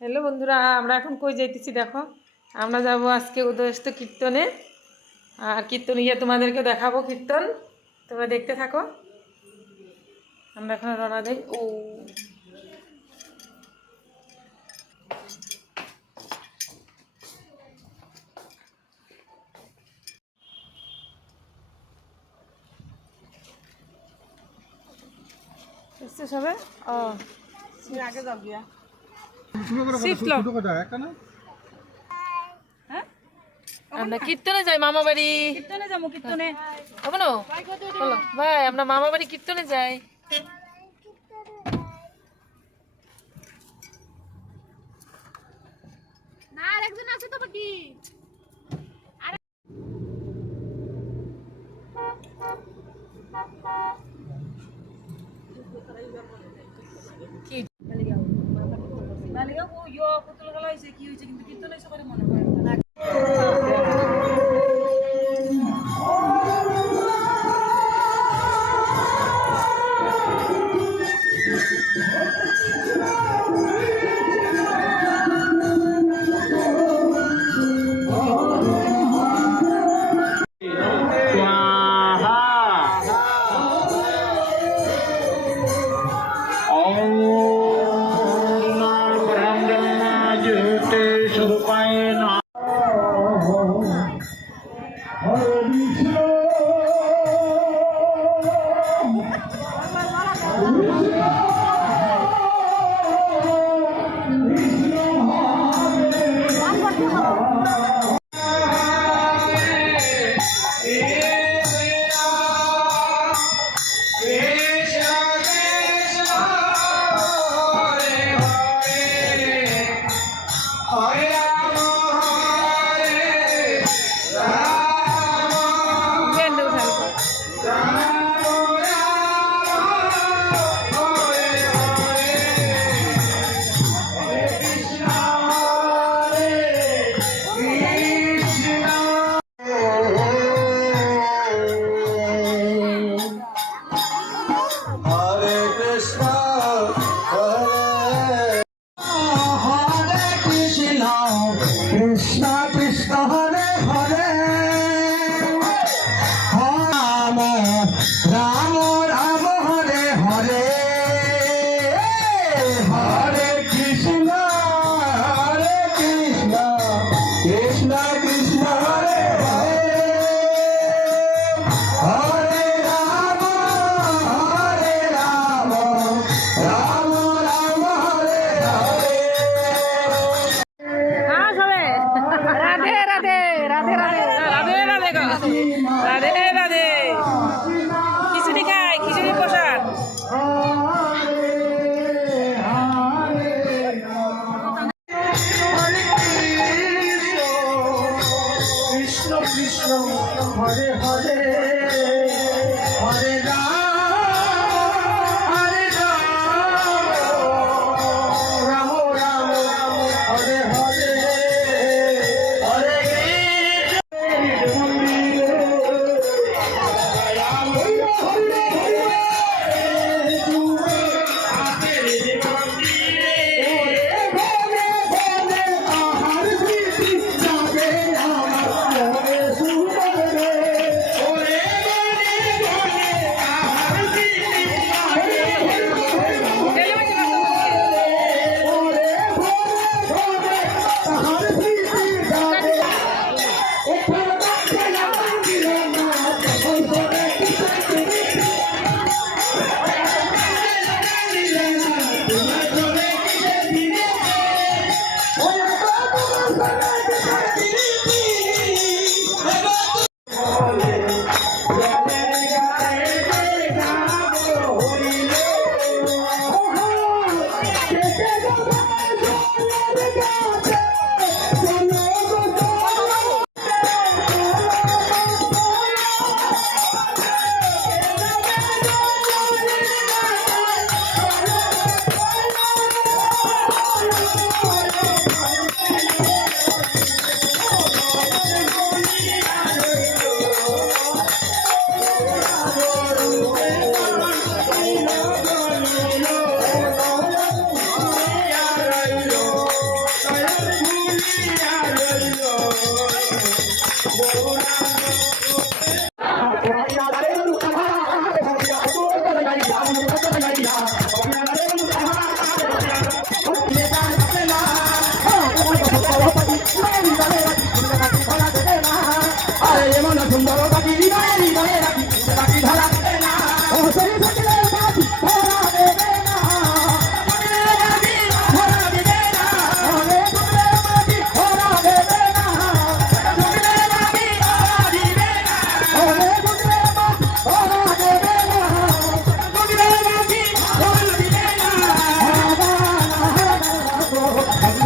হ্যালো বন্ধুরা, আমরা এখন কই যাইতেছি দেখো। আমরা যাব আজকে উদয়স্ত কীর্তনে। আর কীর্তন গিয়ে তোমাদেরকে দেখাবো কীর্তন, তোমরা দেখতে থাকো। আমরা এখন রওনা দেই। ও এসছে সবে। ও আগে যাব গিয়া আমরা কীর্তনে যাই, মামা বাড়ি কীর্তনে যাবো। কীর্তনে বলো ভাই, আমরা মামা বাড়ি কীর্তনে যাই। না আর একজন আছে তো বাকি। কি নালিয়া ও ইয়ো পুতুল গলা হইছে, কি হইছে কিন্তু কীর্তনে সবারে মনে হয় না।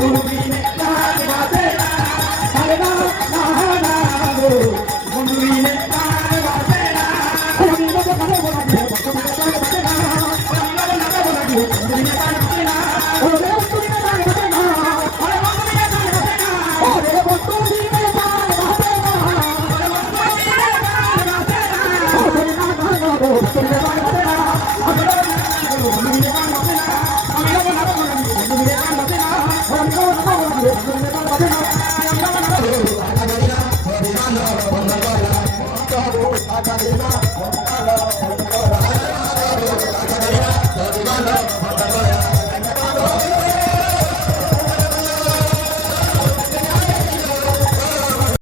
তুমি